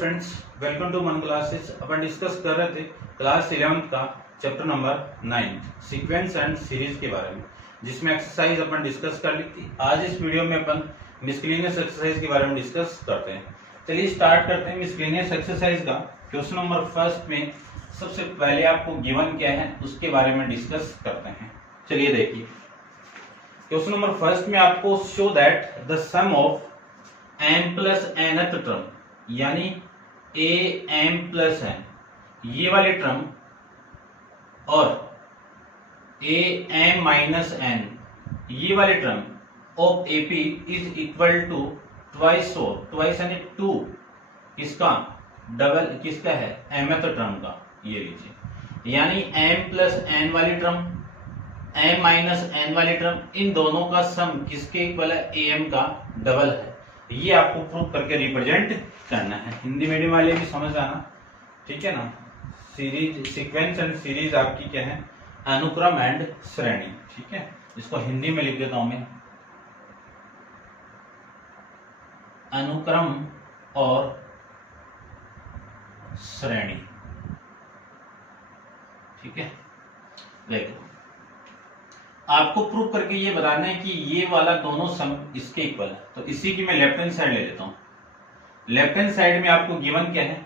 Friends, welcome to मन classes. अपन discuss कर रहे थे क्लास 11 का chapter number 9 sequence and series के बारे में, जिसमें एक्सरसाइज अपन डिस्कस कर ली थी। आज इस वीडियो में अपन मिसलेनियस एक्सरसाइज के बारे में डिस्कस करते हैं। चलिए स्टार्ट करते हैं मिसलेनियस एक्सरसाइज का। क्वेश्चन नंबर फर्स्ट में सबसे पहले आपको गिवन क्या है उसके बारे में डिस्कस करते हैं। चलिए देखिए, क्वेश्चन नंबर फर्स्ट में आपको show that the sum of m plus nth term, यानी a m प्लस n, ये वाली टर्म, और a m माइनस n, ये वाली term of ap is equal to twice, और ट्वाइस यानी 2 किसका, डबल किसका है, mth टर्म का। ये लीजिए, यानी m प्लस n वाली टर्म, m माइनस n वाली टर्म, इन दोनों का सम किसके इक्वल है, am का डबल है। ये आपको प्रूव करके रिप्रेजेंट करना है। हिंदी मीडियम वाले भी समझ आना, ठीक है ना। सीरीज, सीक्वेंस एंड सीरीज आपकी क्या है, अनुक्रम एंड श्रेणी, ठीक है। इसको हिंदी में लिख देता हूं मैं, अनुक्रम और श्रेणी, ठीक है। देखो, आपको प्रूव करके ये बताना है कि ये वाला दोनों सम इसके इक्वल है। तो इसी की मैं लेफ्ट हैंड साइड ले लेता हूं। लेफ्ट हैंड साइड में आपको गिवन क्या है,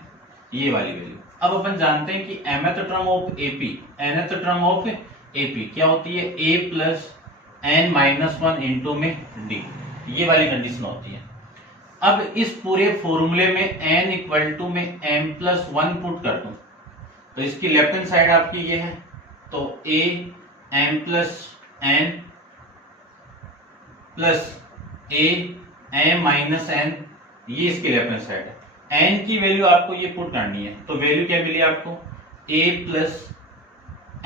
ये वाली वैल्यू। अब अपन जानते हैं कि mth term of AP, nth term of AP क्या होती है, a plus n minus 1 into में d, ये वाली कंडीशन होती है। अब इस पूरे फॉर्मूले में n इक्वल टू में m प्लस 1 पुट कर दूं, तो इसकी लेफ्ट हैंड साइड आपकी ये है, तो a m plus n plus a m minus n, ये इसकी लेफ्ट हैंड साइड है। n की वैल्यू आपको ये पुट करनी है, तो वैल्यू क्या मिली आपको, a plus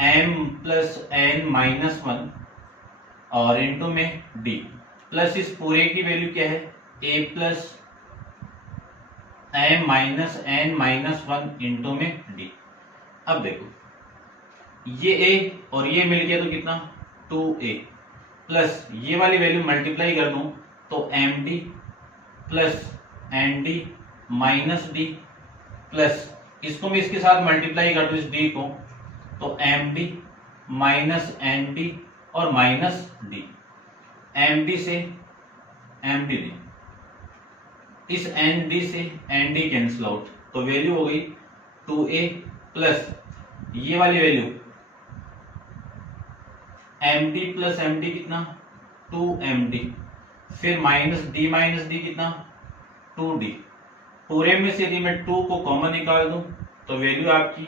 m plus n minus 1 और इंटू में d, प्लस इस पूरे की वैल्यू क्या है, a plus m minus n minus 1 into में d। अब देखो, ये a और ये मिल गया तो कितना, 2a, प्लस ये वाली वैल्यू मल्टीप्लाई कर दूं तो md plus nd minus d, plus इसको मैं इसके साथ मल्टीप्लाई कर दूं इस d को, तो md माइनस nd और माइनस d, md से md d, इस nd से nd कैंसिल आउट, तो वैल्यू हो गई 2a प्लस ये वाली वैल्यू md प्लस md कितना, 2md, फिर माइनस d कितना, 2d। पूरे में से यदि मैं 2 को कॉमन निकाल दूं तो वैल्यू आपकी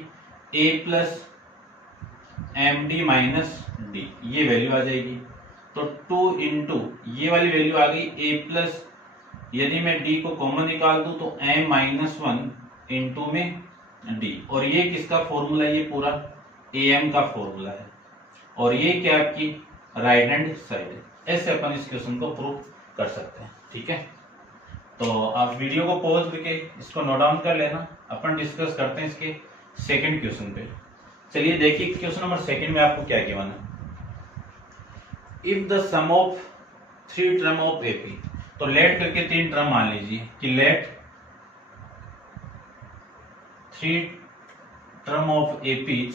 a plus md minus d, ये वैल्यू आ जाएगी। तो 2 इंटू ये वाली वैल्यू आ गई a प्लस, यदि मैं d को कॉमन निकाल दूं तो m माइनस 1 इंटू में d, और ये किसका फॉर्मूला, ये पूरा am का फॉर्मूला है, और ये क्या आपकी राइट हैंड साइड है। ऐसे अपन इस क्वेश्चन को प्रूव कर सकते हैं, ठीक है। तो आप वीडियो को पॉज करके इसको नोट डाउन कर लेना, अपन डिस्कस करते हैं इसके सेकंड क्वेश्चन पे। चलिए देखिए, क्वेश्चन नंबर सेकंड में आपको क्या गिवन है, if the sum of 3 term of AP, तो लेट करके 3 टर्म मान लीजिए कि let 3 term of AP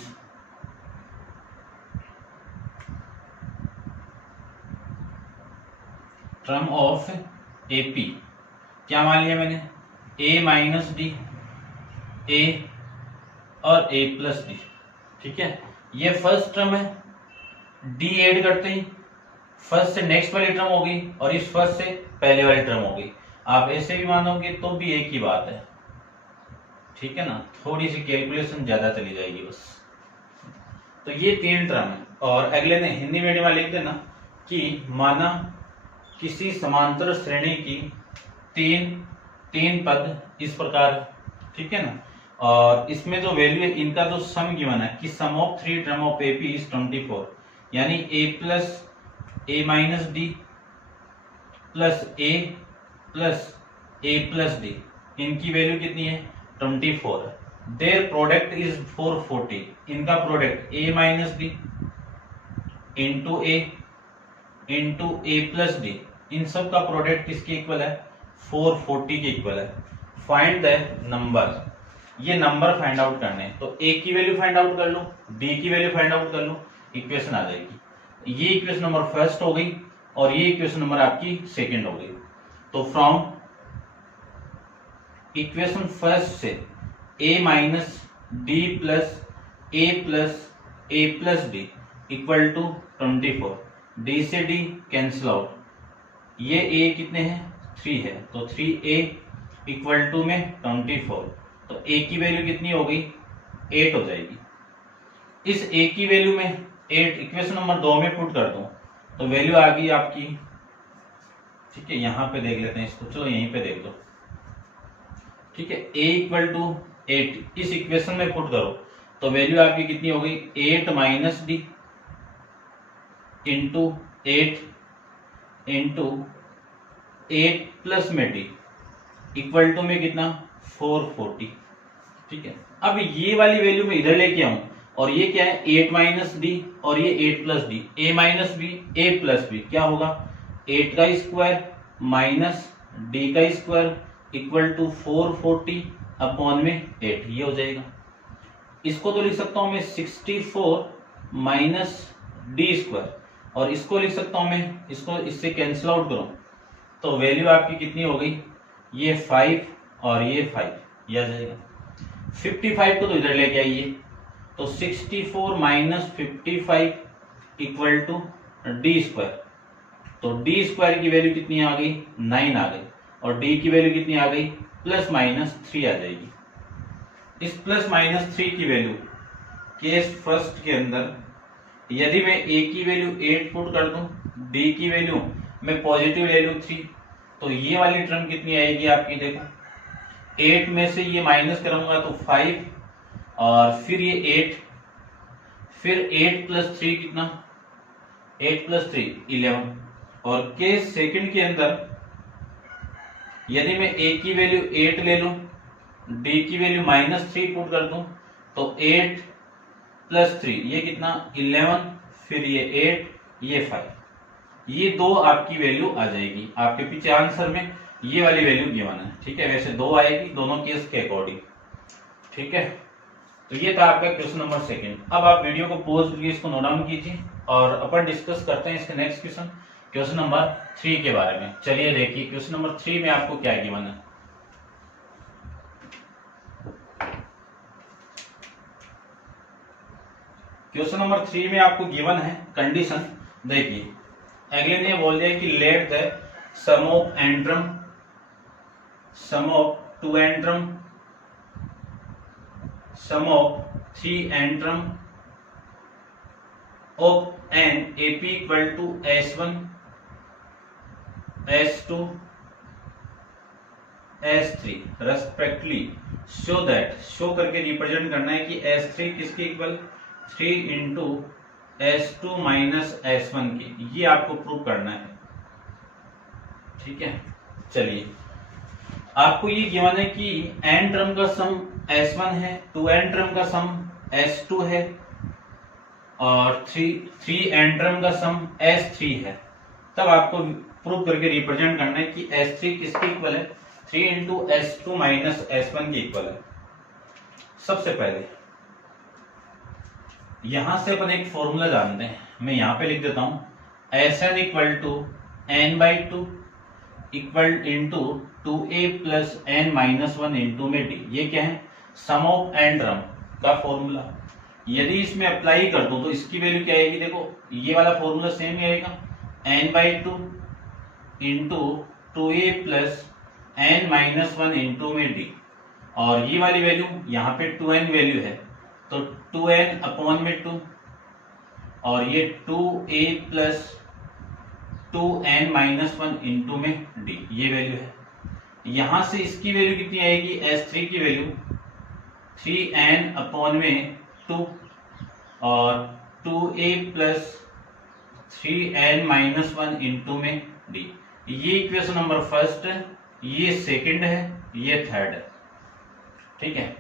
term of AP, क्या मान लिया मैंने, a माइनस डी, a और a प्लस डी, ठीक है। ये फर्स्ट टर्म है, d ऐड करते ही फर्स्ट से नेक्स्ट वाली टर्म होगी और इस फर्स्ट से पहले वाली टर्म होगी। आप ऐसे भी मानोगे तो भी एक ही बात है, ठीक है ना। थोड़ी सी कैलकुलेशन ज्यादा चली जाएगी बस। तो ये 3 टर्म है, और अगले ने हिंदी मीडियम में लिख देना कि माना किसी समांतर श्रेणी की 3 पद इस प्रकार, ठीक है ना। और इसमें जो वैल्यू है, इनका जो सम गिवन है कि sum of 3 term of AP is 24, यानी a plus a minus D plus a plus a plus D, इनकी वैल्यू कितनी है, 24 है। देयर प्रोडक्ट इज 440, इनका product a minus D into a plus D, इन सब का प्रोडक्ट किसके इक्वल है, 440 के इक्वल है। फाइंड द नंबर, ये नंबर फाइंड आउट करने हैं। तो ए की वैल्यू फाइंड आउट कर लो, डी की वैल्यू फाइंड आउट कर लो, इक्वेशन आ जाएगी। ये इक्वेशन नंबर फर्स्ट हो गई और ये इक्वेशन नंबर आपकी सेकंड हो गई। तो फ्रॉम इक्वेशन फर्स्ट से a minus D plus a plus d equal to 24, d से डी कैंसिल आउट, ये a कितने हैं 3 है, तो 3a इक्वल टू में 24, तो a की वैल्यू कितनी हो गई 8 हो जाएगी। इस a की वैल्यू में 8 इक्वेशन नंबर 2 में पुट कर दूं तो वैल्यू आ गई आपकी, ठीक है, यहां पे देख लेते हैं इसको, चलो यहीं पे देख लो, ठीक है, a इक्वल टू 8 इस इक्वेशन में पुट करो तो वैल्यू आपकी कितनी हो गई 8 minus D into 8 into 8 plus में डी इक्वल टू में कितना 440, ठीक है। अब ये वाली वैल्यू मैं इधर लेके आऊं और ये क्या है 8 माइनस डी और ये 8 plus d, a minus b a plus b क्या होगा 8 का स्क्वायर माइनस डी का स्क्वायर इक्वल टू 440 अपॉन में 8, ये हो जाएगा। इसको तो लिख सकता हूं मैं 64 माइनस डी स्क्वायर और इसको लिख सकता हूं मैं, इसको इससे कैंसिल आउट करूं तो वैल्यू आपकी कितनी हो गई, ये 5 और ये 5, ये आ जाएगा। 55 को तो इधर लेके आइए तो 64 minus 55 equal to d square, तो डी स्क्वायर की वैल्यू कितनी आ गई 9 आ गई और डी की वैल्यू कितनी आ गई प्लस माइनस 3 आ जाएगी। इस प्लस माइनस 3 की वैल्यू केस फर्स्ट के अंदर यदि मैं a की वैल्यू 8 पुट कर दूं, d की वैल्यू मैं पॉजिटिव ले लूं 3, तो ये वाली टर्म कितनी आएगी आपकी, देखो 8 में से ये माइनस करूंगा तो 5 और फिर ये 8, फिर 8 प्लस 3 कितना 8 प्लस 3 11 और केस सेकंड के अंदर यदि मैं a की वैल्यू 8 ले लूं, d की वैल्यू माइनस 3 पुट कर दूं तो 8 प्लस 3 ये कितना 11, फिर ये 8 ये 5, ये दो आपकी वैल्यू आ जाएगी। आपके पीछे आंसर में ये वाली वैल्यू गिवन है, ठीक है, वैसे 2 आएगी दोनों केस के अकॉर्डिंग, ठीक है। तो ये था आपका क्वेश्चन नंबर सेकंड। अब आप वीडियो को पॉज करके इसको नोट डाउन कीजिए और अपन डिस्कस करते हैं इसके नेक्स्ट क्वेश्चन नंबर 3 के बारे में। चलिए देखिए क्वेश्चन नंबर 3 में आपको क्या गिवन है। क्वेश्चन नंबर 3 में आपको गिवन है कंडीशन, देखिए अगले ने बोल दिया कि let the sum of n terms, sum of 2 n terms, sum of 3 n terms of an AP equal to S1 S2 S3 respectively show that, show करके रिप्रेजेंट करना है कि S3 किसके equal 3 into S2 minus S1 की, ये आपको प्रूव करना है, ठीक है। चलिए आपको ये गिवन है कि n टर्म का सम S1 है, 2n टर्म का सम S2 है और 3n टर्म का सम S3 है, तब आपको प्रूव करके रिप्रेजेंट करना है कि S3 किसके इक्वल है 3 इंटू S2 माइनस S1 के इक्वल है। सबसे पहले यहां से अपन एक फॉर्मूला जानते हैं, मैं यहां पे लिख देता हूं Sn equal to n by 2 equal into 2a plus n minus 1 into में d, ये क्या है सम ऑफ n टर्म का फॉर्मूला। यदि इसमें अप्लाई कर दूं तो इसकी वैल्यू क्या आएगी, देखो ये वाला फॉर्मूला सेम ही आएगा n by 2 into 2a plus n minus 1 into में d, और ये वाली वैल्यू यहाँ पे 2n वैल्यू है तो 2n अपॉन में 2 और ये 2a plus 2n minus 1 into में d, ये वैल्यू है। यहां से इसकी वैल्यू कितनी आएगी S3 की वैल्यू 3n अपॉन में 2 और 2a plus 3n minus 1 into में d, ये इक्वेशन नंबर फर्स्ट है, ये सेकंड है, ये थर्ड है, ठीक है।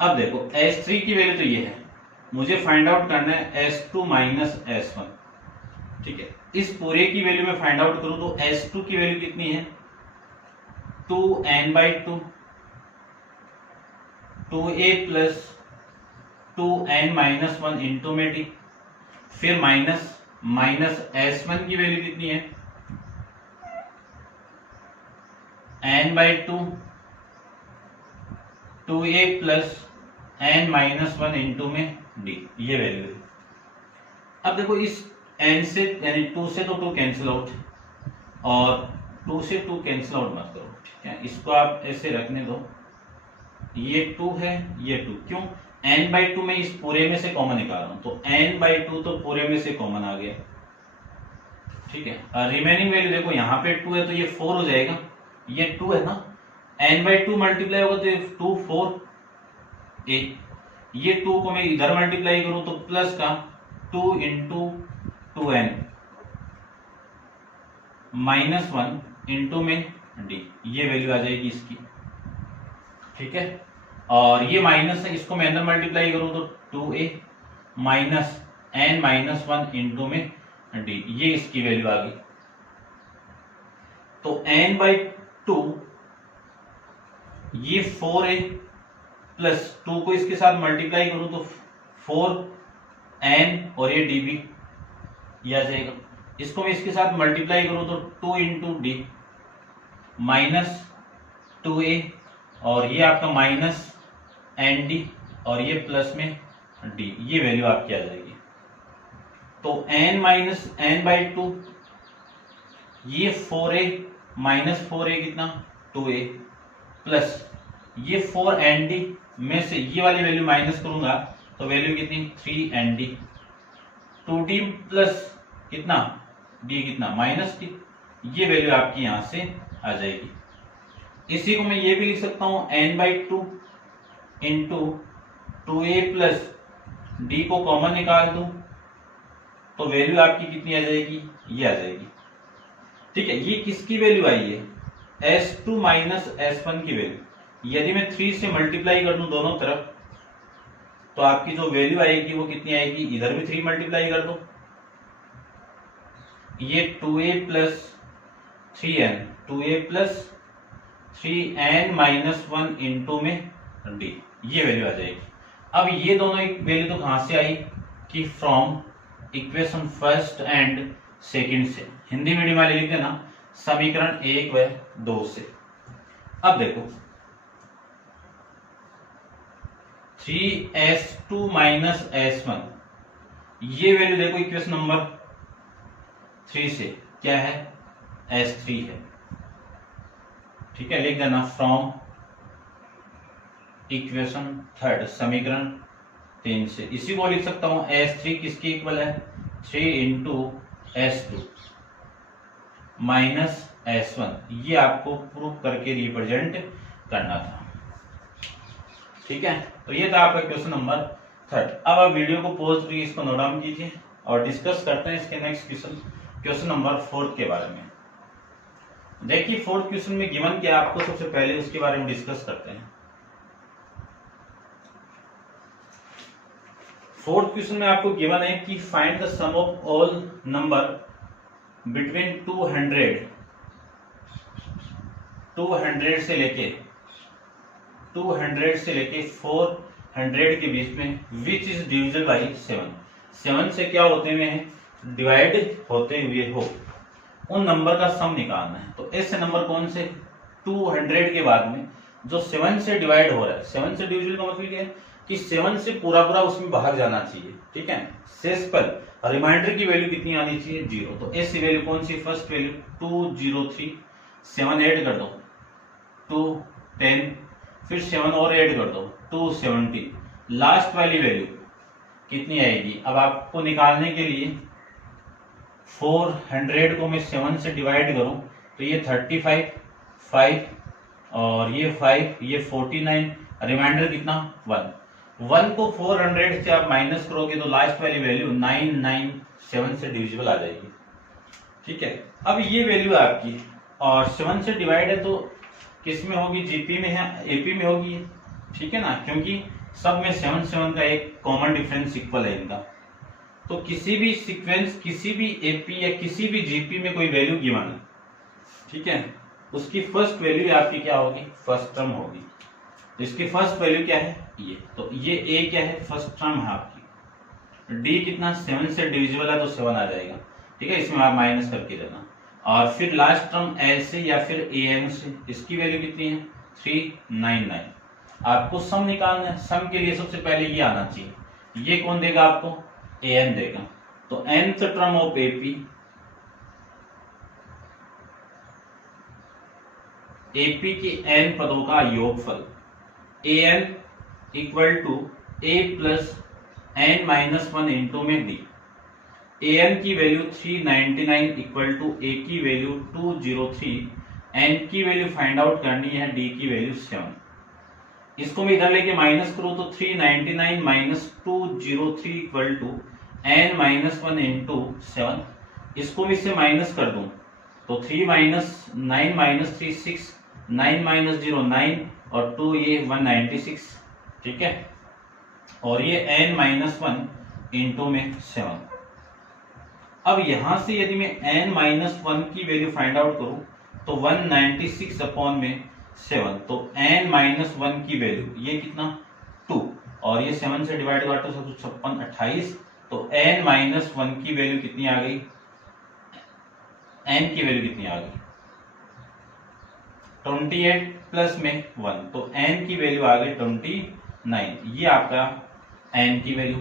अब देखो S3 की वैल्यू तो ये है, मुझे फाइंड आउट करना है S2 माइनस S1, ठीक है। इस पूरे की वैल्यू में फाइंड आउट करूं तो S2 की वैल्यू कितनी है 2n by 2 2a plus 2n minus 1 into में डी, फिर माइनस s1 की वैल्यू कितनी है n by 2a plus n minus 1 into में डी, ये वैल्यू है। अब देखो इस n से यानी 2 से तो 2 कैंसिल आउट और 2 से 2 कैंसिल आउट मत करो, ठीक है। इसको आप ऐसे रखने दो, ये 2 है ये 2, क्यों n बाई 2 में इस पूरे में से कॉमन निकाल रहा हूं, तो n बाई 2 तो पूरे में से कॉमन आ गया, ठीक है। और रिमेनिंग वैल्यू देखो यहाँ पे 2 है तो ये 4 हो जाएगा, ये 2 है ना, n बाई 2 मल्टीप्लाई होगा तो ये 2 4 8, ये 2 को मैं इधर मल्टीप्लाई करूं तो प्लस का 2 इंटू 2n माइनस 1 इंटू में डी, ये वैल्यू आ जाएगी इसकी, ठीक है। और ये माइनस है, इसको मैं अंदर मल्टीप्लाई करूं तो 2a minus n minus 1 into में डी, ये इसकी वैल्यू आ गई। तो n बाई 2 ये 4a प्लस 2 को इसके साथ मल्टीप्लाई करूं तो 4n और ये डी भी ये आ जाएगा। इसको मैं इसके साथ मल्टीप्लाई करूं तो 2 इंटू डी माइनस 2a और ये आपका माइनस एन डी और ये प्लस में डी, ये वैल्यू आपकी आ जाएगी। तो n माइनस n बाई 2 ये 4a माइनस 4a कितना 2a प्लस ये 4nd में से ये वाली वैल्यू माइनस करूंगा तो वैल्यू कितनी 3nd, 2d प्लस कितना d कितना माइनस d, ये वैल्यू आपकी यहां से आ जाएगी। इसी को मैं ये भी लिख सकता हूं n by 2 into 2a plus d को कॉमन निकाल दूं तो वैल्यू आपकी कितनी आ जाएगी, ये आ जाएगी, ठीक है। ये किसकी वैल्यू आई है s2 माइनस s1 की वैल्यू। यदि मैं 3 से मल्टीप्लाई कर दूं दोनों तरफ तो आपकी जो वैल्यू आएगी वो कितनी आएगी, इधर भी 3 मल्टीप्लाई कर दो, ये 2a plus 3n 2a plus 3n minus 1 into में डी, ये वैल्यू आ जाएगी। अब ये दोनों एक वैल्यू तो कहां से आई कि from equation first and second से, हिंदी मीडियम वाले लिखते ना समीकरण 1 व 2 से। अब देखो 3s2 माइनस s1, ये वैल्यू देखो इक्वेशन नंबर 3 से क्या है s3 है, ठीक है। लिख देना फ्रॉम इक्वेशन थर्ड समीकरण 3 से। इसी को लिख सकता हूं s3 किसके इक्वल है 3 इंटू s2 माइनस s1, ये आपको प्रूव करके रिप्रेजेंट करना था, ठीक है। तो ये था आपका क्वेश्चन नंबर 3। अब आप वीडियो को पॉज करके इसको नोट डाउन कीजिए और डिस्कस करते हैं इसके नेक्स्ट क्वेश्चन नंबर 4 के बारे में। देखिए 4th क्वेश्चन में गिवन क्या है, आपको सबसे पहले उसके बारे में डिस्कस करते हैं। 4th क्वेश्चन में आपको गिवन है कि find the sum of all number between 200 से लेके 400 के बीच में विच इज डिविजिबल बाई 7 से क्या होते हुए हैं डिवाइड होते हुए हो, उन नंबर का सम निकालना है। तो ऐसे नंबर कौन से 200 के बाद में जो 7 से डिवाइड हो रहा है, 7 से डिविजिबल का मतलब क्या है कि 7 से पूरा उसमें बाहर जाना चाहिए, ठीक है। शेष पर रिमाइंडर की वैल्यू कितनी आनी चाहिए 0। तो ऐसी वैल्यू कौन सी, फर्स्ट वैल्यू 203, 7 ऐड कर दो 210, फिर 7 और ऐड कर दो 270, लास्ट वाली वैल्यू कितनी आएगी। अब आपको निकालने के लिए 400 को मैं 7 से डिवाइड करूं तो ये 35, 5 और ये 5, ये 49, रिमाइंडर कितना 1 को 400 से आप माइनस करोगे तो लास्ट वाली वैल्यू 997 से डिविजिबल आ जाएगी, ठीक है। अब ये वैल्यू आपकी और 7 से डिवाइड है तो किस में होगी, जीपी में है एपी में होगी, ठीक है ना, क्योंकि सब में 7 का एक कॉमन डिफरेंस इक्वल है इनका। तो किसी भी सीक्वेंस, किसी भी एपी या किसी भी जीपी में कोई वैल्यू गिवन है, ठीक है, उसकी फर्स्ट वैल्यू आपकी क्या होगी, फर्स्ट टर्म होगी। तो इसकी फर्स्ट वैल्यू क्या है ये, तो ये ए क्या है, फर्स्ट टर्म है आपकी। डी कितना 7 से डिविजिबल है तो 7 आ जाएगा, ठीक है, इसमें आप माइनस करके देना। और फिर लास्ट टर्म एल से या फिर ए एन से, इसकी वैल्यू कितनी है 399। आपको सम निकालना है, सम के लिए सबसे पहले ये आना चाहिए, ये कौन देगा आपको, ए एन देगा। तो nth term of AP, AP के n पदों का योगफल A N equal to A plus N minus 1 into में डी। ए एन की वैल्यू 399 इक्वल टू ए की वैल्यू 203, एन की वैल्यू फाइंड आउट करनी है, डी की वैल्यू 7। इसको मैं इधर लेके माइनस करूं तो 399 minus 203 equal to n minus 1 into 7। इसको मैं इससे माइनस कर दूं तो 3 माइनस 9 माइनस 3 6, 9 माइनस 0 9 और 2 ये 196, ठीक है। और ये n माइनस 1 इंटू में 7। अब यहां से यदि मैं n माइनस 1 की वैल्यू फाइंड आउट करूं तो 196 अपॉन में 7, तो n माइनस 1 की वैल्यू ये कितना 2, और ये 7 से डिवाइड हुआ 2 56 28, तो n माइनस 1 की वैल्यू कितनी आ गई, n की वैल्यू कितनी आ गई 28 प्लस में 1, तो n की वैल्यू आ गई 29, ये आपका n की वैल्यू।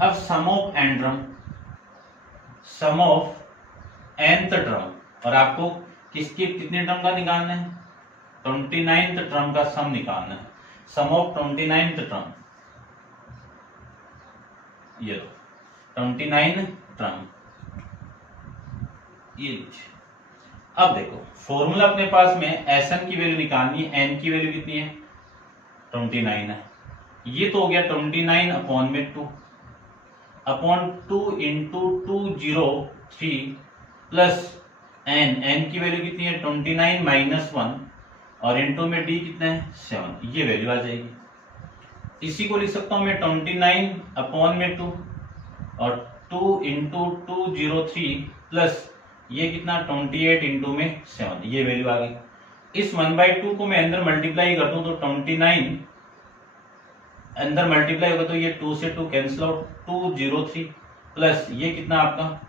अब sum of n term, sum of nth term, और आपको किसकी कितने टर्म का निकालना है, 29th टर्म का सम निकालना है। सम ऑफ 29th टर्म, ये लो 29 टर्म, ये लीजिए। अब देखो फॉर्मूला अपने पास में Sn की वैल्यू निकालनी है, n की वैल्यू कितनी है 29 है, ये तो हो गया 29 अपॉन में 2 अपॉन 2 इंटू 203 प्लस n की वैल्यू कितनी है 29 माइनस 1 और इंटू में d कितना है 7, ये वैल्यू आ जाएगी। इसी को लिख सकता हूं मैं 29 अपॉन में 2 और 2 इंटू 203 प्लस ये कितना 28 इंटू में 7, ये वैल्यू आ गई। इस 1/2 को मैं अंदर मल्टीप्लाई कर दूं तो 29 अंदर मल्टीप्लाई होगा तो ये 2 से 2 कैंसिल आउट, 203 प्लस ये कितना आपका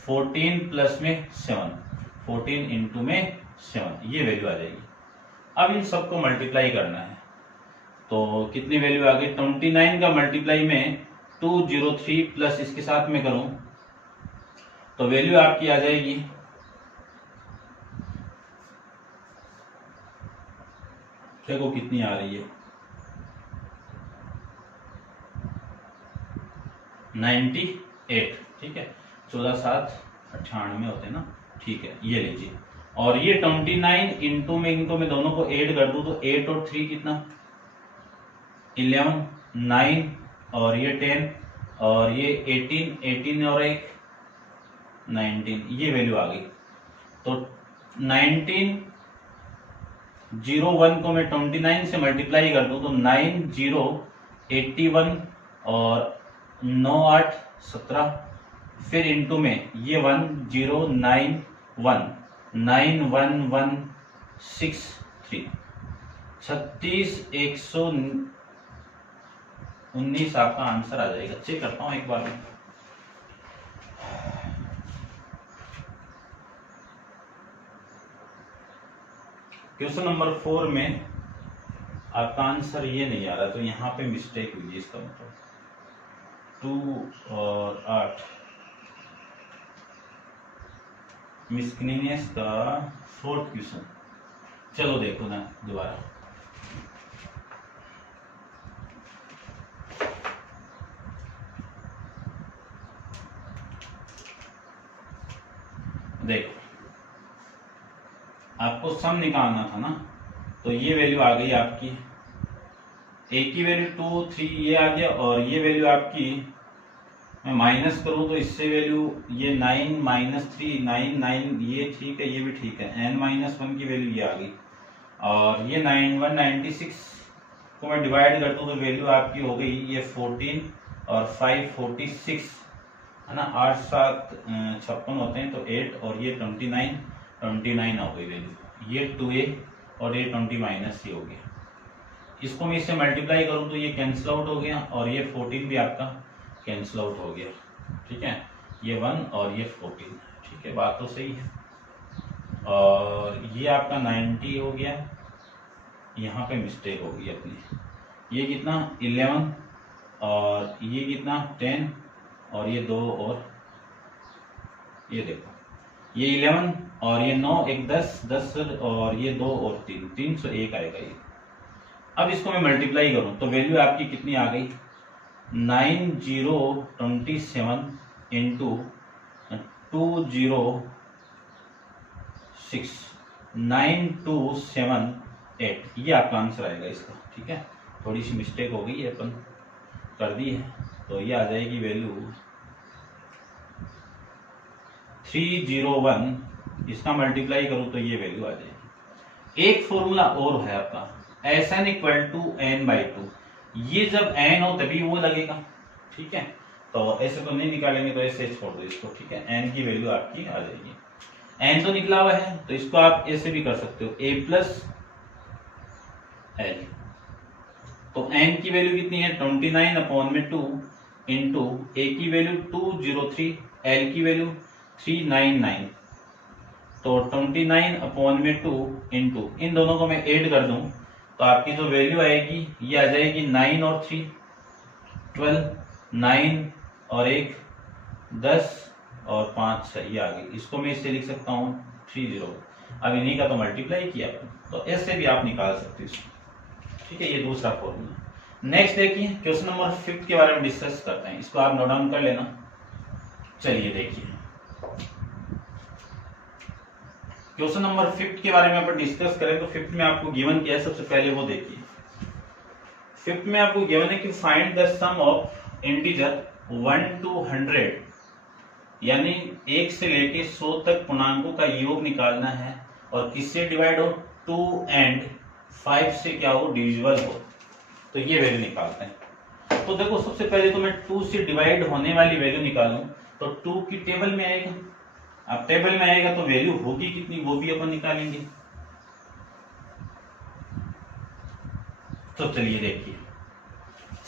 14 प्लस में 7, 14 इंटू में 7, ये वैल्यू आ जाएगी। अब इन सबको मल्टीप्लाई करना है तो कितनी वैल्यू आ गई 29 का मल्टीप्लाई में 203 प्लस इसके साथ में करूं तो वैल्यू आपकी आ जाएगी देखो कितनी आ रही है 98, ठीक है, 14 7 98 होते हैं ना, ठीक है, ये लीजिए। और ये 29 इंटू में इनको मैं दोनों को ऐड कर दूं तो 8 और 3 कितना 11 9 और ये 10 और ये 18 और 1 19, ये वैल्यू आ गई। तो 1901 को मैं 29 से मल्टीप्लाई कर दूं तो 9081 और 9 8 17, फिर इंटू में ये 1091 91163, 36119 आपका आंसर आ जाएगा। चेक करता हूं एक बार में। क्वेश्चन नंबर 4 में आपका आंसर ये नहीं आ रहा तो यहाँ पे मिस्टेक हुई है, इसका मतलब 2 और 8 मिसकनीनेस का 4th क्वेश्चन। चलो देखो ना दोबारा, देखो आपको सम निकालना था ना, तो ये वैल्यू आ गई आपकी, ए की वैल्यू 2 3 ये आ गया, और ये वैल्यू आपकी मैं माइनस करूं तो इससे वैल्यू ये 9 माइनस 3 9 9, ये ठीक है, ये भी ठीक है, n माइनस 1 की वैल्यू ये आ गई, और ये 196 को मैं डिवाइड कर दूं तो वैल्यू आपकी हो गई ये 14 और 5 46 है ना, 8 7 56 होते हैं तो 8 और ये 29 हो गई वैल्यू, ये 2a और ये 20 माइनस ये हो गया। इसको मैं इससे मल्टीप्लाई करूं तो ये कैंसिल आउट हो गया और ये 14 भी आपका कैंसिल आउट हो गया, ठीक है, ये 1 और ये 14, ठीक है, बात तो सही है। और ये आपका 90 हो गया, यहाँ पे मिस्टेक होगी अपनी, ये कितना 11 और ये कितना 10 और ये 2 और ये देखो ये 11 और ये 9 एक 10 और ये 2 और 3 301 आएगा ये। अब इसको मैं मल्टीप्लाई करूं तो वैल्यू आपकी कितनी आ गई 9027 इंटू 206 9278, ये आपका आंसर आएगा इसका, ठीक है। थोड़ी सी मिस्टेक हो गई है, अपन कर दी है, तो ये आ जाएगी वैल्यू 301, इसका मल्टीप्लाई करूं तो ये वैल्यू आ जाएगी। एक फॉर्मूला और है आपका Sn इक्वल टू n/2, ये जब n हो तभी वो लगेगा, ठीक है, तो ऐसे तो नहीं निकालेंगे, तो ऐसे छोड़ दो इसको, ठीक है, n की वैल्यू आपकी आ जाएगी। n तो निकला हुआ है तो इसको आप ऐसे भी कर सकते हो a प्लस l, तो n की वैल्यू कितनी है 29/2 इंटू a की वैल्यू 203, l की वैल्यू 399, तो 29/2 इंटू इन दोनों को मैं ऐड कर दूं तो आपकी जो वैल्यू आएगी ये आ जाएगी 9 और 3 12, 9 और 1 10 और 5 6, ये आ गई। इसको मैं इससे लिख सकता हूँ 30, अब इन्हीं का तो मल्टीप्लाई किया तो ऐसे भी आप निकाल सकते हो इसको, ठीक है, ये दूसरा फॉर्मूला। नेक्स्ट देखिए क्वेश्चन नंबर 5 के बारे में डिस्कस करते हैं, इसको आप नोट डाउन कर लेना। चलिए देखिए क्वेश्चन नंबर 5 के बारे में अपन डिस्कस करें तो 5 में आपको गिवन किया है, सबसे पहले वो देखिए। 5 में आपको गिवन है कि find the sum of integer 1 to 100, यानी 1 से लेके 100 तक पूर्णांकों का योग निकालना है और किससे डिवाइड हो 2 and 5 से क्या हो डिविजिबल हो, तो ये वैल्यू निकालते हैं। तो देखो सबसे पहले तो मैं 2 से डिवाइड होने वाली वैल्यू निकालूं तो 2 की टेबल में आएगा, अब टेबल में आएगा तो वैल्यू होगी कितनी वो भी अपन निकालेंगे। तो चलिए देखिए,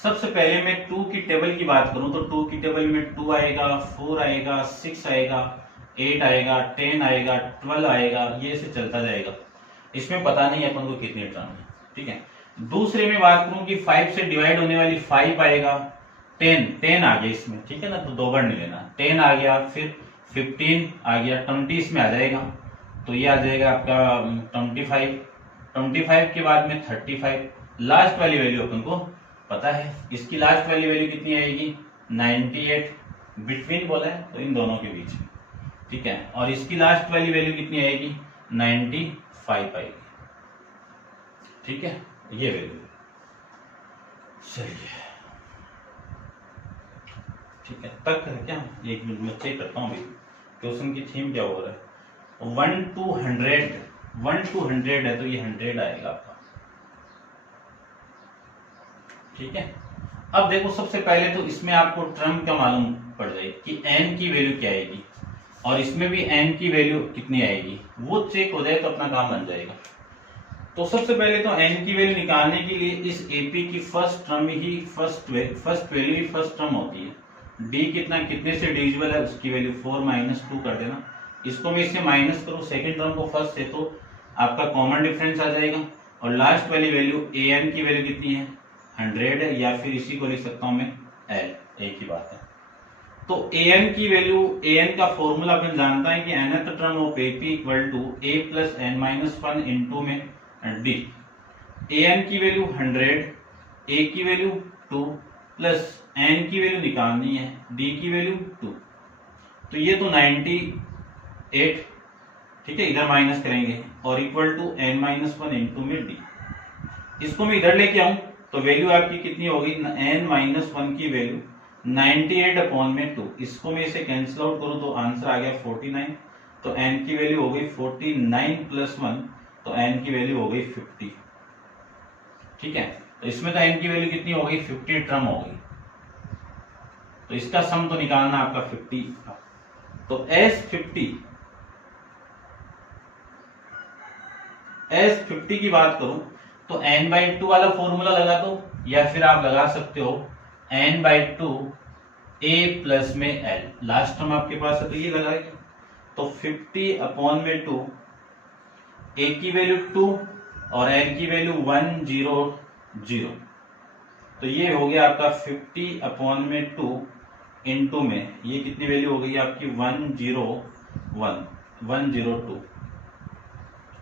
सबसे पहले मैं 2 की टेबल की बात करूं तो 2 की टेबल में 2 आएगा, 4 आएगा, 6 आएगा, 8 आएगा, 10 आएगा, 12 आएगा, ये ऐसे चलता जाएगा, इसमें पता नहीं अपन को कितने टर्म है, ठीक है। दूसरे में बात करूं कि 5 से डिवाइड होने वाली 5 आएगा, 10 आ गया इसमें, ठीक है ना, तो दो बार नहीं लेना, 10 आ गया, फिर 15 आ गया, 20 इसमें आ जाएगा, तो ये आ जाएगा आपका 25 के बाद में 35, लास्ट वाली वैल्यू अपन को पता है, इसकी लास्ट वाली वैल्यू कितनी आएगी 98, बिटवीन बोला है तो इन दोनों के बीच में, ठीक है, और इसकी लास्ट वाली वैल्यू कितनी आएगी 95 आएगी, ठीक है, ये वैल्यू। चलिए ठीक है, तक है क्या, एक मिनट में चेक करता हूँ भाई क्वेश्चन की थीम क्या हो रहा है। 1 to 100 है तो ये 100 आएगा आपका, ठीक है। अब देखो सबसे पहले तो इसमें आपको टर्म क्या मालूम पड़ जाएगी कि n की वैल्यू क्या आएगी और इसमें भी n की वैल्यू कितनी आएगी, वो चेक हो जाए तो अपना काम बन जाएगा। तो सबसे पहले तो n की वैल्यू निकालने के लिए इस AP की फर्स्ट टर्म ही फर्स्ट वैल्यू ही फर्स्ट टर्म होती है। d कितने से डिविजिबल है उसकी वैल्यू 4 - 2 कर देना, इसको मैं इससे माइनस करूं सेकंड टर्म को फर्स्ट से तो आपका कॉमन डिफरेंस आ जाएगा और लास्ट वाली वैल्यू an की वैल्यू कितनी है 100 है, या फिर इसी को लिख सकता हूं मैं l, एक ही बात है। तो an की वैल्यू, an का फॉर्मूला अपन जानता है कि nth term of AP equal to a plus n-1 into में d। an की वैल्यू 100, a की वैल्यू 2 प्लस n की वैल्यू निकालनी है, d की वैल्यू 2, तो ये तो 98, ठीक है, इधर माइनस करेंगे और इक्वल टू n-1 इंटू में d। इसको मैं इधर लेके आऊं तो वैल्यू आपकी कितनी होगी n-1 की वैल्यू 98/2, इसको मैं इसे कैंसिल आउट करूं तो आंसर आ गया 49, तो n की वैल्यू हो गई 49 + 1, तो n की वैल्यू हो गई 50, ठीक है। तो इसमें तो n की वैल्यू कितनी हो गई 50 टर्म हो गई, तो इसका सम तो निकालना आपका 50, तो S50 की बात करूं तो n/2 वाला फॉर्मूला लगा दो, या फिर आप लगा सकते हो n/2 a प्लस में l, लास्ट टर्म आपके पास है तो ये लगाएंगे। तो 50/2, a की वैल्यू 2 और n की वैल्यू 100, तो ये हो गया आपका 50/2 इंटू में ये कितनी वैल्यू हो गई आपकी 102।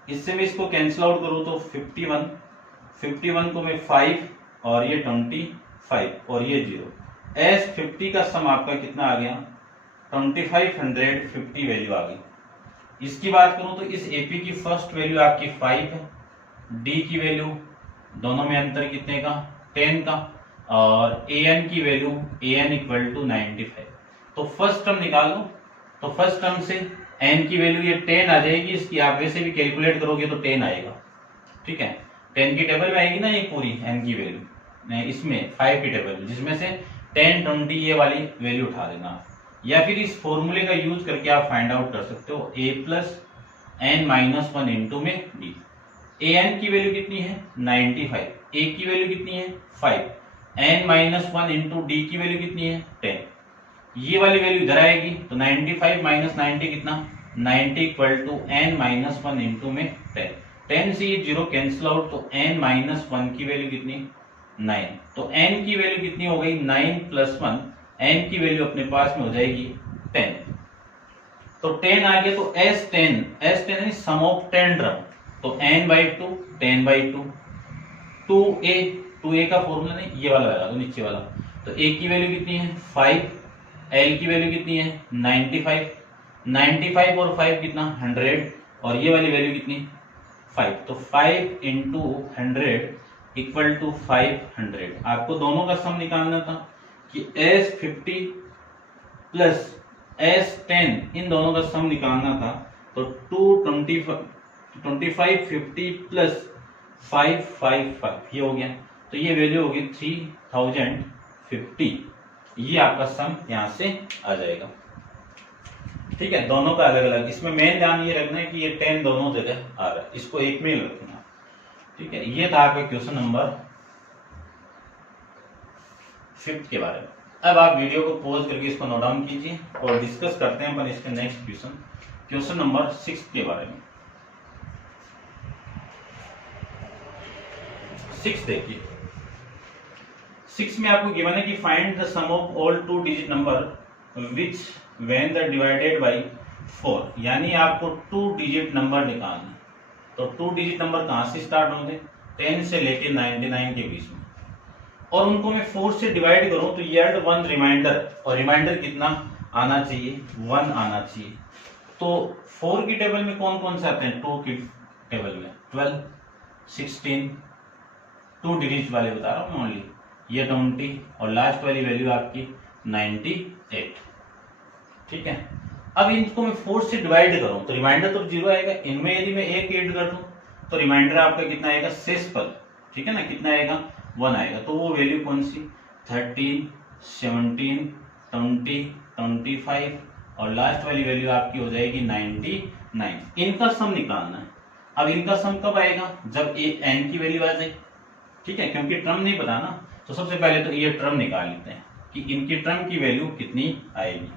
इससे मैं इसको कैंसिल आउट करूं तो 51 को मैं 5 और ये 25 और ये 0, एस 50 का सम आपका कितना आ गया 2550 वैल्यू आ गई। इसकी बात करूं तो इस एपी की फर्स्ट वैल्यू आपकी 5 है, डी की वैल्यू दोनों में अंतर कितने का 10 का, और एन की वैल्यू एन इक्वल टू 95। तो फर्स्ट टर्म निकालो, तो फर्स्ट टर्म से एन की वैल्यू ये 10 आ जाएगी, इसकी आप वैसे भी कैलकुलेट करोगे तो 10 आएगा, ठीक है। 10 की टेबल में आएगी ना ये पूरी एन की वैल्यू, इसमें 5 की टेबल जिसमें से 10 20 ये वाली वैल्यू उठा देना, या फिर इस फॉर्मूले का यूज करके आप फाइंड आउट कर सकते हो a plus N minus 1 into में डी। ए एन की वैल्यू कितनी है 95, ए की वैल्यू कितनी है 5, एन माइनस 1 इंटू डी की वैल्यू कितनी है 10, ये वाली वैल्यू इधर आएगी तो 95 माइनस 90 कितना 90 equal to n minus 1 into में 10 से ये 0 कैंसिल आउट, तो एन माइनस 1 की वैल्यू कितनी 9, तो एन की वैल्यू कितनी हो गई 9 प्लस 1, एन की वैल्यू अपने पास में हो जाएगी 10, तो 10 आ गया। तो S10 है सम ऑफ 10 टर्म, तो n/2 10/2, 2a का फॉर्मूला नहीं ये वाला लगा दो नीचे वाला, तो a की वैल्यू कितनी है 5, l की वैल्यू कितनी है 95 और 5 कितना 100, और ये वाली वैल्यू कितनी 5, तो 5 इंटू 100 इक्वल टू 500। आपको दोनों का सम निकालना था कि S50 प्लस S10 इन दोनों का सम निकालना था, तो 25 50 प्लस 555 ये हो गया, तो ये वैल्यू होगी 3050, ये आपका सम यहां से आ जाएगा, ठीक है। दोनों का अलग अलग, इसमें मेन ध्यान ये रखना है कि ये 10 दोनों जगह आ रहा है, इसको एक में ही रखना, ठीक है। ये था आपका क्वेश्चन नंबर 5 के बारे में। अब आप वीडियो को पॉज करके इसको नोट डाउन कीजिए और डिस्कस करते हैं अपन इसके नेक्स्ट क्वेश्चन नंबर 6 के बारे में। 6 देखिए, 6 में आपको गिवन है कि find the sum of all 2 digit number which when the divided by 4, यानी आपको 2 डिजिट नंबर निकालना है। तो 2 डिजिट नंबर कहां से स्टार्ट होंगे 10 से लेके 99 के बीच में, और उनको मैं 4 से डिवाइड करूं तो ये 1 रिमाइंडर, और रिमाइंडर कितना आना चाहिए 1 आना चाहिए। तो 4 की टेबल में कौन कौन से आते हैं 2 की टेबल में 12 16, 2 डिजिट वाले बता रहा हूं ओनली, ये 20 और लास्ट वाली वैल्यू आपकी 98, ठीक है। अब इनको मैं 4 से डिवाइड करूं तो रिमाइंडर तो 0 आएगा, इनमें यदि मैं 1 ऐड कर दूं तो रिमाइंडर आपका कितना आएगा शेषफल, ठीक है ना, कितना आएगा 1 आएगा। तो वो वैल्यू कौन सी 13 17 20 25 और लास्ट वाली वैल्यू आपकी हो जाएगी 99। इनका सम निकालना है। अब इनका सम कब आएगा जब n की वैल्यू आ जाए, ठीक है, क्योंकि टर्म नहीं पता ना, तो सबसे पहले तो ये टर्म निकाल लेते हैं कि इनकी टर्म की वैल्यू कितनी आएगी।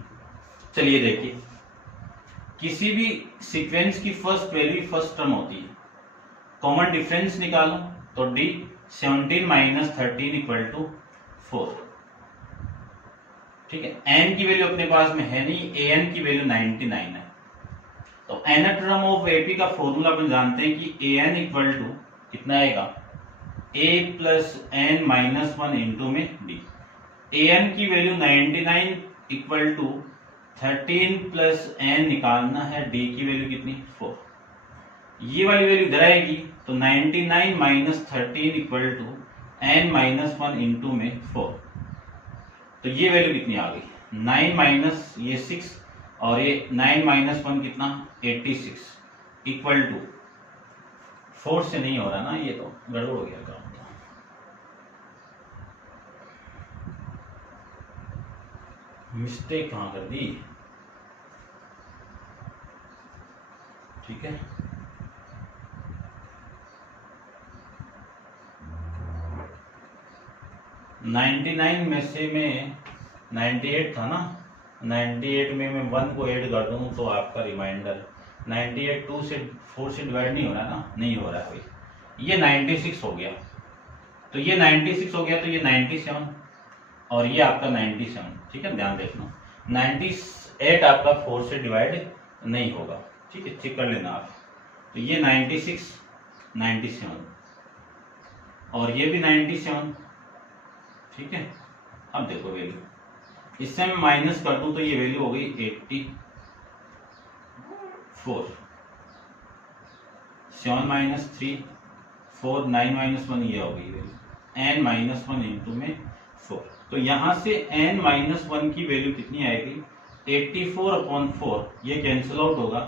चलिए देखिए, किसी भी सीक्वेंस की फर्स्ट वैल्यू फर्स्ट टर्म होती है, कॉमन डिफरेंस निकालो तो d 17 माइनस 13 इक्वल टू 4, ठीक है। n की वैल्यू अपने पास में है नहीं, an की वैल्यू 99 है, तो n टर्म ऑफ एपी का फॉर्मूला अपन जानते हैं कि an इक्वल टू कितना आएगा a plus N minus 1 into में d। an की value 99 equal to 13 plus n निकालना है, d की वैल्यू कितनी 4, ये वाली वैल्यू इधर आएगी तो 99 minus 13 equal to n minus 1 into में 4, तो ये वैल्यू कितनी आ गई 9 माइनस ये 6 और ये 9 माइनस 1 कितना 86 इक्वल टू 4 से नहीं हो रहा ना, ये तो गड़बड़ हो गया काम, मिस्टेक कहां कर दी, ठीक है। 99 में से मैं 98 था ना, 98 में मैं 1 को ऐड कर दूं तो आपका रिमाइंडर 98 2 से 4 से डिवाइड नहीं हो रहा ना, नहीं हो रहा है भाई। ये 96 हो गया, तो ये 96 हो गया, तो ये 97 और ये आपका 97। ठीक है, ध्यान देखना 98 आपका 4 से डिवाइड नहीं होगा। ठीक है, चेक कर लेना आप। तो ये 96 97 और ये भी 97। ठीक है, अब देखो वैल्यू, इससे मैं माइनस कर दूं तो ये वैल्यू हो गई 84। 7 माइनस 3 4 9 माइनस 1 ये हो गई वैल्यू n माइनस 1 इंटू में 4। तो यहां से n माइनस 1 की वैल्यू कितनी आएगी 84/4, ये कैंसिल आउट होगा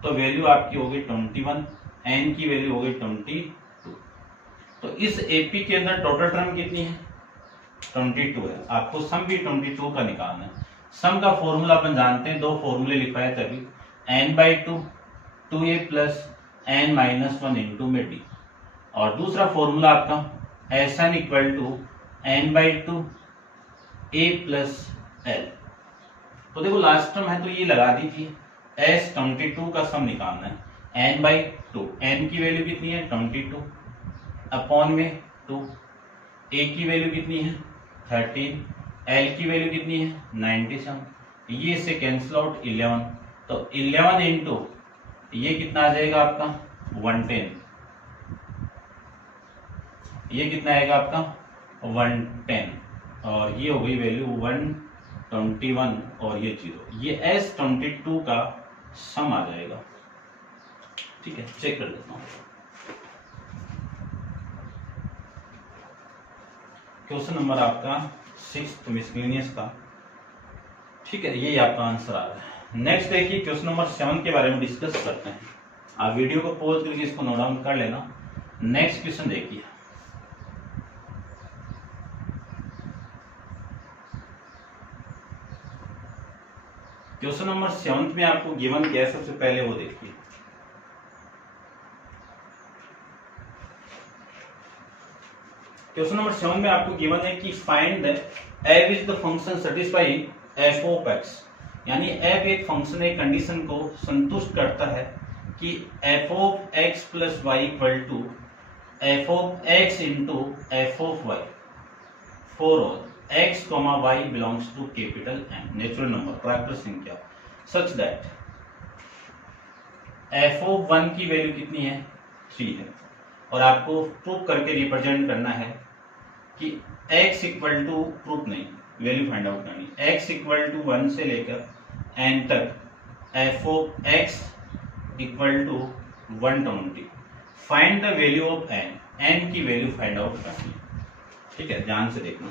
तो वैल्यू आपकी होगी 21, n की वैल्यू होगी 22। तो इस एपी के अंदर टोटल टर्म कितनी है 22 है। आपको सम भी 22 का निकालना है। सम का फॉर्मूला अपन जानते हैं, दो फॉर्मूले लिखवाए तभी, n/2 2a plus n minus 1 into में d, और दूसरा फॉर्मूला आपका Sn equal to n/2 a plus l। तो देखो लास्ट टर्म है तो ये लगा दीजिए, S22 का सम निकालना है n/2, n की वैल्यू कितनी है 22 अपॉन में 2, a की वैल्यू कितनी है 13, l की वैल्यू कितनी है 97, ये से कैंसिल आउट 11, तो 11 इंटू ये कितना आ जाएगा आपका 110, ये कितना आएगा आपका 110 और ये हो गई वैल्यू 121 और ये 0, ये S22 का सम आ जाएगा। ठीक है, चेक कर लेता हूँ। क्वेश्चन नंबर आपका 6 मिसलेनियस का। ठीक है, ये आपका आंसर आ रहा है। नेक्स्ट देखिए क्वेश्चन नंबर 7 के बारे में डिस्कस करते हैं। आप वीडियो को पॉज करके इसको नोट डाउन कर लेना। नेक्स्ट क्वेश्चन देखिए, क्वेश्चन नंबर 7 में आपको गिवन क्या है, सबसे पहले वो देखिए। क्वेश्चन नंबर 7 में आपको गिवन है कि find the f is the function satisfy f of x, यानी f एक फंक्शन एक कंडीशन को संतुष्ट करता है कि f of x plus y equal to f of x into f of y for all x, y belongs to capital N natural number प्राकृतिक संख्या सच दैट f ऑफ 1 की वैल्यू कितनी है 3 है, और आपको प्रूफ करके रिप्रेजेंट करना है कि x इक्वल टू, प्रूफ नहीं वैल्यू फाइंड आउट करनी, x इक्वल टू 1 से लेकर n तक f of x equal to 120, find the value of n, n की वैल्यू फाइंड आउट करनी। ठीक है, ध्यान से देखना।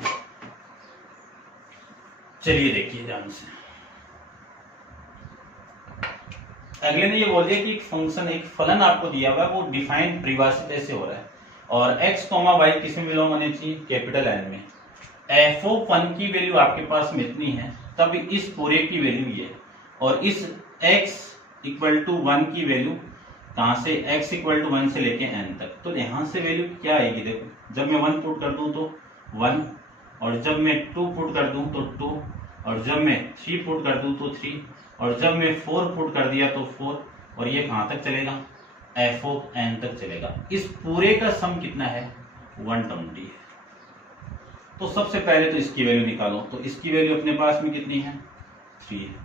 चलिए देखिए ध्यान से। अगले ने ये बोल दिया कि एक फंक्शन, एक फलन आपको दिया हुआ है, वो डिफाइन परिभाषित ऐसे हो रहा है और x, y किस में बिलोंग होने चाहिए कैपिटल N में। f ऑफ 1 की वैल्यू आपके पास में इतनी है, तब इस पूरे की वैल्यू ये, और इस x इक्वल टू 1 की वैल्यू कहां से, x इक्वल टू 1 से लेके n तक, तो यहां से वैल्यू क्या आएगी देखो, जब मैं 1 पुट कर दूं तो 1, और जब मैं 2 पुट कर दूं तो 2, और जब मैं 3 पुट कर दूं तो 3, और जब मैं 4 पुट कर दिया तो 4, और ये कहां तक चलेगा f ऑफ n तक चलेगा। इस पूरे का सम कितना है 120 है। तो सबसे पहले तो इसकी वैल्यू निकालो, तो इसकी वैल्यू अपने पास में कितनी है 3 है,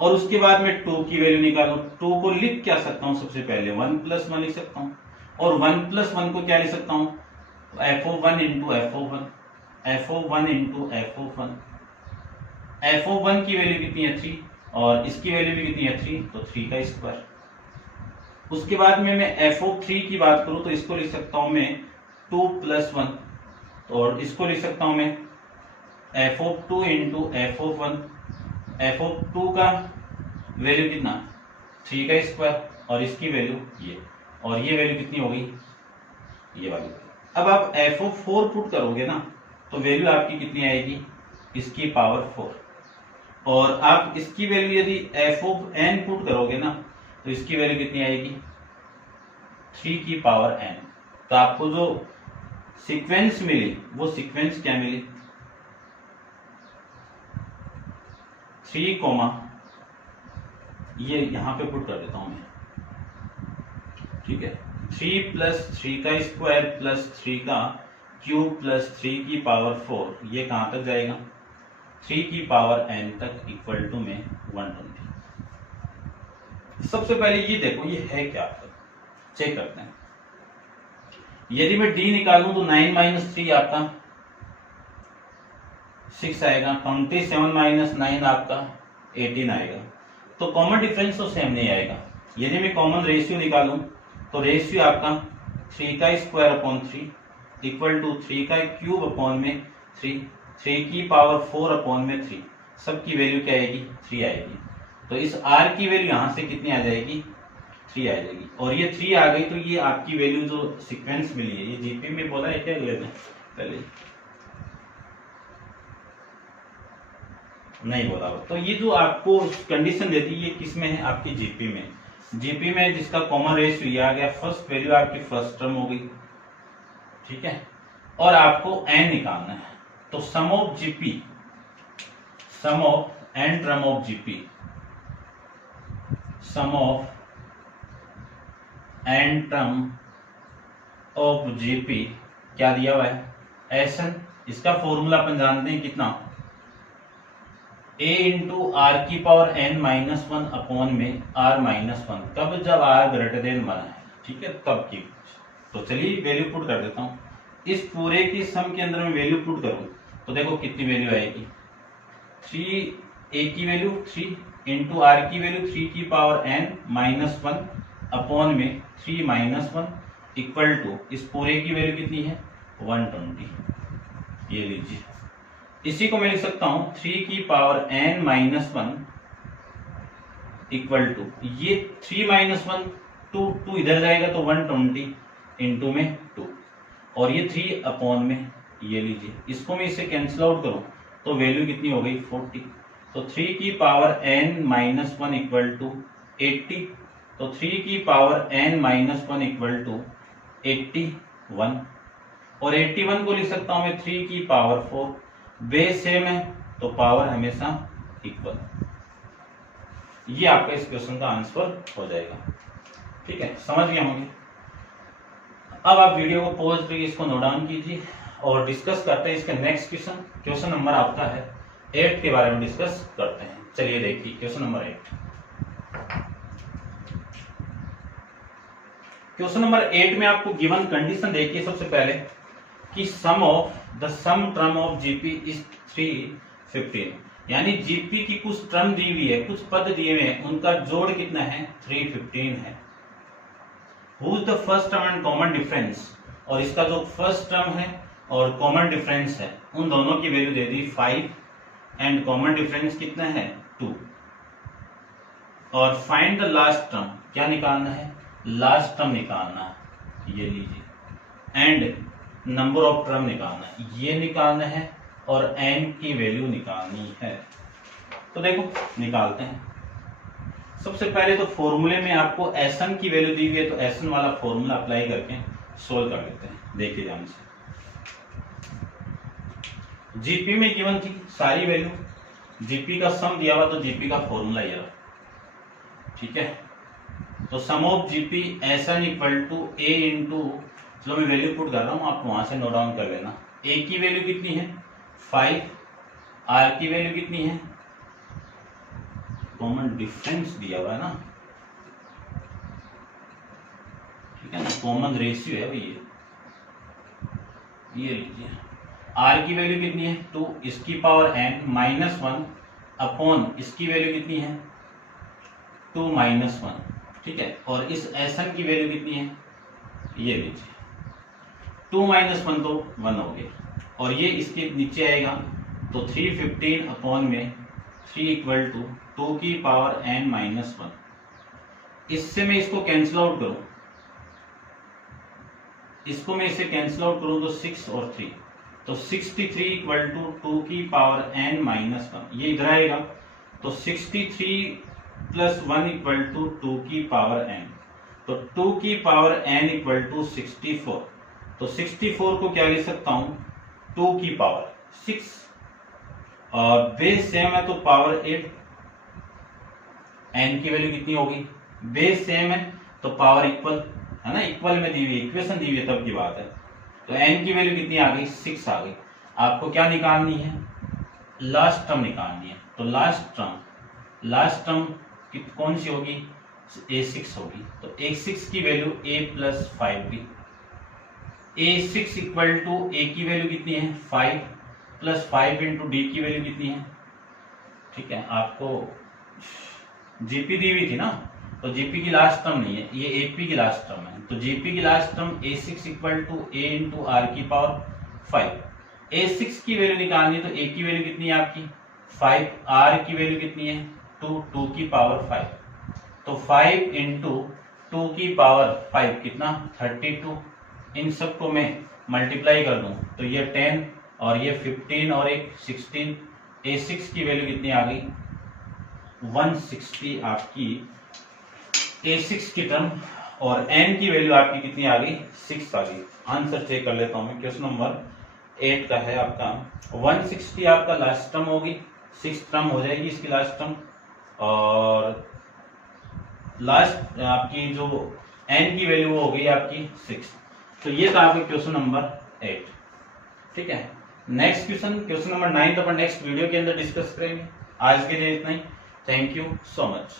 और उसके बाद में 2 की वैल्यू निकालो। 2 को लिख क्या सकता हूं, सबसे पहले 1 प्लस 1 लिख सकता हूं, और 1 प्लस 1 को क्या लिख सकता हूं f of 1 into f of 1, f of 1 into f of 1, f of 1 की वैल्यू कितनी है 3, और इसकी वैल्यू भी कितनी है 3, तो 3 का स्क्वायर। उसके बाद में मैं f ऑफ 3 की बात करूं तो इसको लिख सकता हूं मैं 2 प्लस 1, और इसको लिख सकता हूं मैं f of 2 into f of 1, f of 2 का वैल्यू कितना 3 का स्क्वायर, और इसकी वैल्यू ये, और ये वैल्यू कितनी होगी ये वाली। अब आप f ऑफ 4 पुट करोगे ना तो वैल्यू आपकी कितनी आएगी, इसकी पावर 4, और आप इसकी वैल्यू यदि f ऑफ n पुट करोगे ना तो इसकी वैल्यू कितनी आएगी 3 की पावर n। तो आपको जो सीक्वेंस मिली वो सीक्वेंस क्या मिली 3 कोमा, ये यहां पे पुट कर देता हूं मैं, ठीक है, 3 प्लस 3 का स्क्वायर प्लस 3 का क्यूब प्लस 3 की पावर 4, ये कहां तक जाएगा, 3 की पावर n तक इक्वल टू में 120। सबसे पहले ये देखो ये है क्या, चेक करते हैं। यदि मैं d निकालूं तो 9 माइनस 3 आपका 6 आएगा, 27 माइनस 9 आपका 18 आएगा। तो कॉमन डिफरेंस तो सेम नहीं आएगा। यदि मैं कॉमन रेशियो निकालूं तो रेशियो आपका 3 का स्क्वायर अपॉन 3 इक्वल टू 3 का क्यूब अपॉन में 3, 3 की पावर 4 अपॉन में 3, सबकी वैल्यू क्या आएगी, 3 आएगी। तो इस r की वैल्यू यहां से कितनी आ जाएगी, 3 आ जाएगी। और ये 3 आ गई तो ये आपकी वैल्यू जो सीक्वेंस मिली है, ये जीपी में बोला है क्या, अगले में पहले नहीं बोला हो, तो ये जो आपको कंडीशन देती है ये किस में है, आपकी जीपी में। जीपी में जिसका कॉमन रेशियो ये आ गया, फर्स्ट वैल्यू आपकी फर्स्ट टर्म हो गई, ठीक है, और आपको n निकालना है। तो sum of GP, sum of n term of GP, sum of n term of GP क्या दिया हुआ है, Sn। इसका फॉर्मूला अपन जानते हैं कितना, a इंटू आर की पावर n माइनस 1 अपॉन में r माइनस 1, कब, जब r ग्रेटर देन 1 है, ठीक है, तब की। तो चलिए वैल्यू पुट कर देता हूं। इस पूरे की सम के अंदर में वैल्यू पुट करूं तो देखो कितनी वैल्यू आएगी, 3 a की वैल्यू 3 इंटू आर की वैल्यू 3 की पावर n माइनस 1 अपॉन में 3 माइनस 1 इक्वल टू, इस पूरे की वैल्यू कितनी है, 120। ये लीजिए, इसी को मैं लिख सकता हूं 3 की power n minus 1 equal to, ये 3 माइनस 1 2 इधर जाएगा तो 120 इंटू में 2, और ये 3 अपॉन में, ये लीजिए, इसको मैं इससे कैंसिल आउट करूं तो वैल्यू कितनी हो गई, 40। तो 3 की power n minus 1 equal to 80, तो 3 की power n minus 1 equal to 81, और 81 को लिख सकता हूं मैं 3 की पावर 4, बेस सेम है तो पावर हमेशा इक्वल। ये आपका इस क्वेश्चन का आंसर हो जाएगा, ठीक है, समझ गए होंगे। अब आप वीडियो को पॉज करके इसको नोट डाउन कीजिए और डिस्कस करते हैं इसके नेक्स्ट क्वेश्चन। क्वेश्चन नंबर आपका है 8 के बारे में डिस्कस करते हैं। चलिए देखिए क्वेश्चन नंबर 8। क्वेश्चन नंबर 8 में आपको गिवन कंडीशन देखिए सबसे पहले कि sum of the sum term of GP is 315, यानी जीपी की कुछ टर्म दी हुई है, कुछ पद दिए हुए हैं, उनका जोड़ कितना है, 315 है। Who is the first term and common difference, और इसका जो फर्स्ट टर्म है और कॉमन डिफरेंस है उन दोनों की value they the 5 and common difference कितना है 2, और फाइंड द लास्ट टर्म, क्या निकालना है, लास्ट टर्म निकालना है, ये लीजिए, एंड नंबर ऑफ टर्म निकालना है, ये निकालना है, और n की वैल्यू निकालनी है। तो देखो निकालते हैं। सबसे पहले तो फॉर्मूले में आपको Sn की वैल्यू दी हुई है, तो Sn वाला फॉर्मूला अप्लाई करके सोल्व कर लेते हैं। देखिए ध्यान से, जीपी में गिवन थी सारी वैल्यू, जीपी का सम दिया हुआ तो जीपी का फॉर्मूला ये रहा, ठीक है। तो sum of GP Sn equal to a into, चलो मैं वैल्यू पुट कर रहा हूं, आप वहां से नोट डाउन कर लेना। a की वैल्यू कितनी है 5, r की वैल्यू कितनी है, कॉमन डिफरेंस दिया हुआ है ना, ठीक है ना, कॉमन रेशियो है भाई ये लीजिए, r की वैल्यू कितनी है 2, इसकी पावर n माइनस 1 अपॉन इसकी वैल्यू कितनी है 2 माइनस 1, ठीक है, और इस Sn की वैल्यू कितनी है, ये लीजिए 2 माइनस 1 तो 1 हो गया, और ये इसके नीचे आएगा तो 315 अपॉन में 3 इक्वल टू 2 की पावर n माइनस 1। इससे मैं इसको कैंसिल आउट करूं, इसको मैं इसे कैंसिल आउट करूं तो 6 और 3, तो 63 इक्वल टू 2 की पावर n माइनस 1, ये इधर आएगा तो 63 प्लस 1 इक्वल टू 2 की पावर n, तो 2 की पावर n इक्वल टू 64, तो 64 को क्या लिख सकता हूं 2 की पावर 6, और बेस सेम है तो पावर 8, एन की वैल्यू कितनी होगी, बेस सेम है तो पावर इक्वल है ना, इक्वल में दी हुई इक्वेशन दी हुई है तब की बात है। तो एन की वैल्यू कितनी आ गई, 6 आ गई। आपको क्या निकालनी है, लास्ट टर्म निकालनी है। तो लास्ट टर्म कौन सी होगी, a6 होगी। तो a6 की वैल्यू a प्लस 5 भी, a6 इक्वल टू a की वैल्यू कितनी है 5 प्लस 5 इंटू डी की वैल्यू कितनी है, ठीक है। आपको जीपी दी हुई थी ना, तो जीपी की लास्ट टर्म नहीं है, ये एपी की लास्ट टर्म है। तो जीपी की last term a6 equal to a into r की पावर 5। a6 की वैल्यू निकालनी है तो a की वैल्यू कितनी है आपकी 5, r की वैल्यू कितनी है 2 की पावर 5। तो 5 इंटू 2 की पावर 5 कितना 32। इन सबको मैं मल्टीप्लाई कर दूं तो ये 10 और ये 15 और एक 16। a6 की वैल्यू कितनी आ गई 160 आपकी a6 की टर्म, और n की वैल्यू आपकी कितनी आ गई 6 आ गई। आंसर चेक कर लेता हूं मैं, क्वेश्चन नंबर 8 का है आपका 160 आपका लास्ट टर्म होगी, 6 टर्म हो जाएगी इसकी लास्ट टर्म, और लास्ट आपकी जो n की वैल्यू हो गई आपकी 6। तो ये था आपका क्वेश्चन नंबर 8, ठीक है। नेक्स्ट क्वेश्चन नंबर 9 तो अपन नेक्स्ट वीडियो के अंदर डिस्कस करेंगे। आज के लिए इतना ही, थैंक यू सो मच।